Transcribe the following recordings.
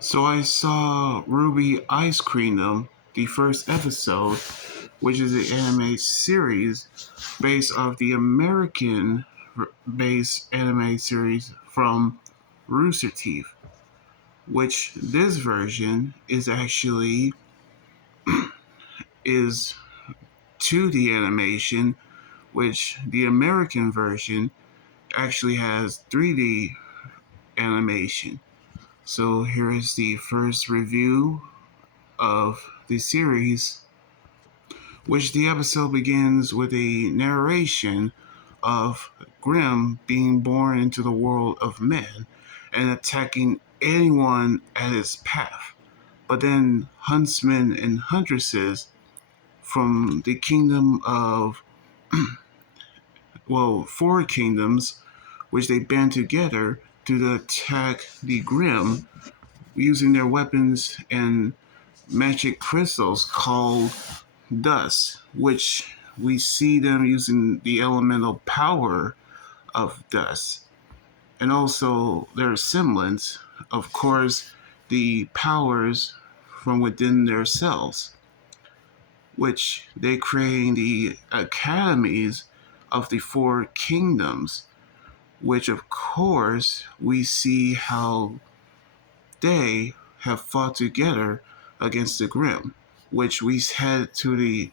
So I saw RWBY Ice Queendom, the first episode, which is an anime series based off the American based anime series from Rooster Teeth, which this version is actually is 2D animation, which the American version actually has 3D animation. So here is the first review of the series, which the episode begins with a narration of Grimm being born into the world of men and attacking anyone at his path. But then huntsmen and huntresses from the kingdom of, well, four kingdoms, which they band together to attack the Grimm using their weapons and magic crystals called dust, which we see them using the elemental power of dust, and also their semblance, of course, the powers from within their cells, which they create the academies of the four kingdoms, which of course we see how they have fought together against the Grimm, which we head to the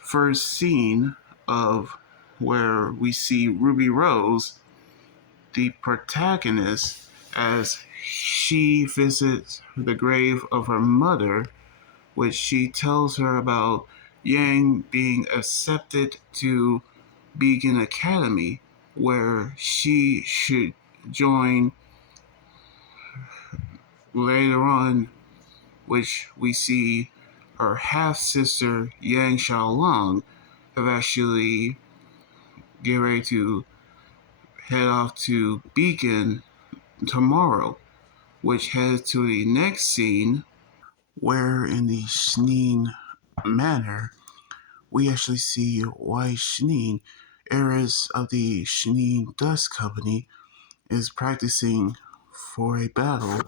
first scene of where we see Ruby Rose, the protagonist, as she visits the grave of her mother, which she tells her about Yang being accepted to Beacon Academy, where she should join later on, which we see her half sister Yang Xiaolong have actually get ready to head off to Beacon tomorrow, which heads to the next scene where in the Shneen Manor we actually see why Shneen, heiress of the Shneen Dust Company, is practicing for a battle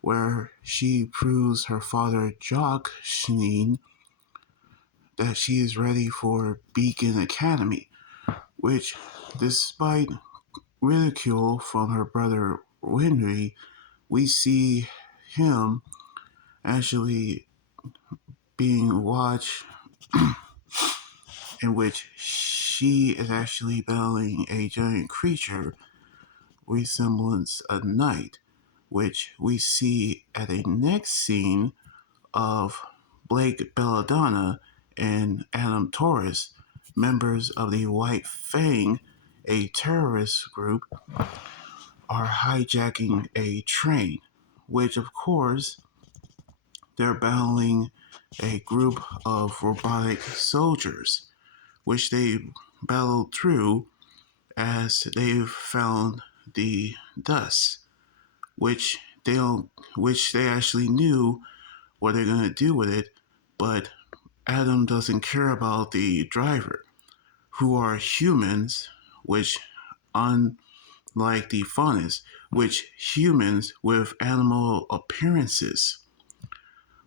where she proves her father Jock Shneen that she is ready for Beacon Academy, which, despite ridicule from her brother Winry, we see him actually being watched, in which she is actually battling a giant creature resemblance a knight, which we see at a next scene of Blake Belladonna and Adam Torres, members of the White Fang, a terrorist group, are hijacking a train, which of course they're battling a group of robotic soldiers, which they battled through as they've found the dust, which they don't, which they actually knew what they're gonna do with it, but Adam doesn't care about the driver, who are humans, which unlike the faunus, which humans with animal appearances.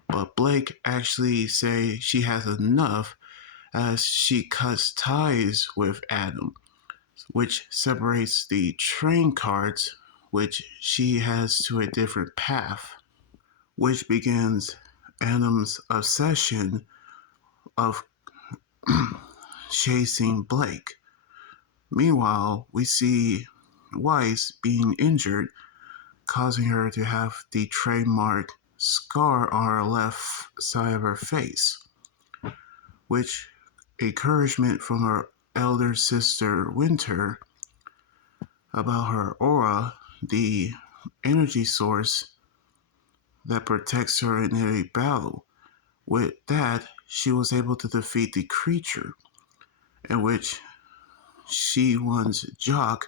But Blake actually say she has enough as she cuts ties with Adam, which separates the train carts which she has to a different path, which begins Adam's obsession of chasing Blake. Meanwhile, we see Weiss being injured, causing her to have the trademark scar on her left side of her face, which encouragement from her elder sister Winter about her aura, the energy source that protects her in a battle. With that, she was able to defeat the creature, in which she wants Jock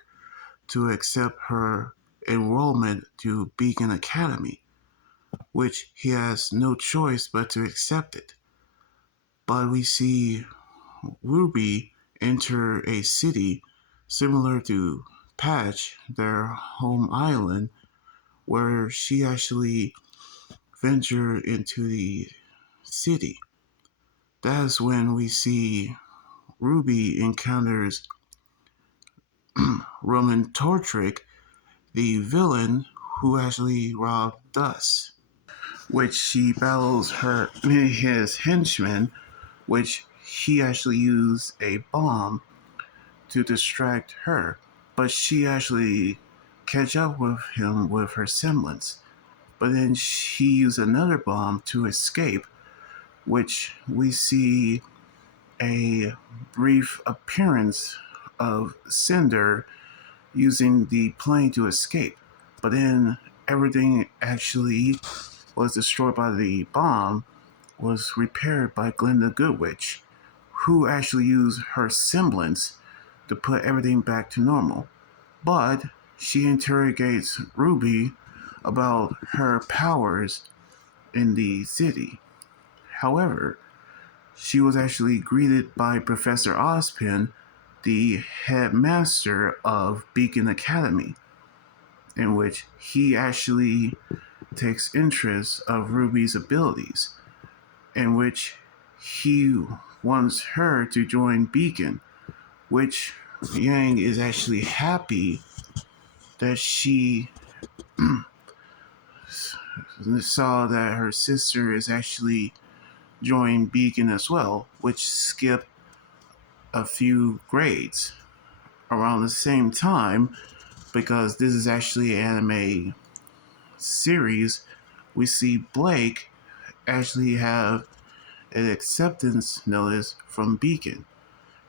to accept her enrollment to Beacon Academy, which he has no choice but to accept it. But we see Ruby enter a city similar to Patch, their home island, where she actually venture into the city. That's when we see Ruby encounters Roman Tortrick, the villain who actually robbed us, which she battles his henchman, which he actually used a bomb to distract her, but she actually catch up with him with her semblance. But then she used another bomb to escape, which we see a brief appearance of Cinder using the plane to escape. But then everything actually was destroyed by the bomb, was repaired by Glinda Goodwitch, who actually used her semblance to put everything back to normal. But she interrogates Ruby about her powers in the city. However, she was actually greeted by Professor Ozpin, the headmaster of Beacon Academy, in which he actually takes interest of Ruby's abilities, in which he wants her to join Beacon, which Yang is actually happy that she saw that her sister is actually joining Beacon as well, which skipped a few grades around the same time because this is actually an anime series. We see Blake actually have an acceptance notice from Beacon,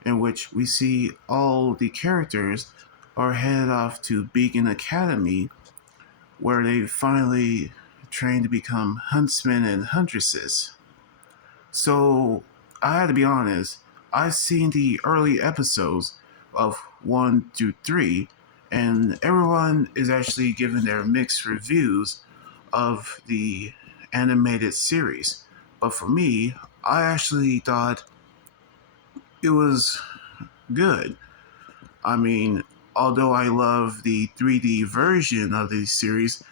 in which we see all the characters are headed off to Beacon Academy, where they finally train to become huntsmen and huntresses. So I had to be honest, I've seen the early episodes of 1 to 3, and everyone is actually giving their mixed reviews of the animated series. But for me, I actually thought it was good. I mean, although I love the 3D version of the series,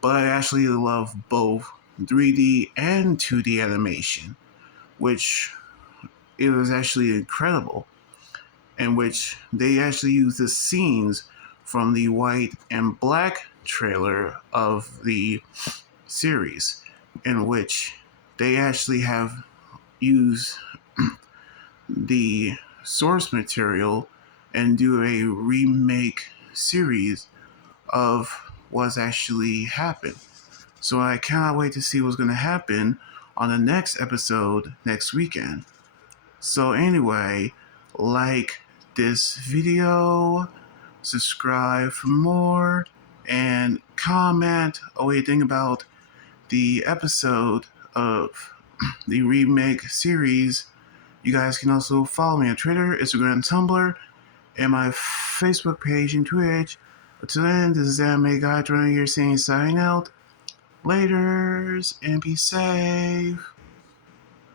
but I actually love both 3D and 2D animation, which it was actually incredible, in which they actually used the scenes from the white and black trailer of the series, in which they actually have used the source material and do a remake series of what's actually happened. So I cannot wait to see what's going to happen on the next episode next weekend. So anyway, like this video, subscribe for more, and comment what you think about the episode of the remake series. You guys can also follow me on Twitter, Instagram, and Tumblr, and my Facebook page and Twitch. Until then, this is Anime Guy 20 here saying signing out. Laters, and be safe.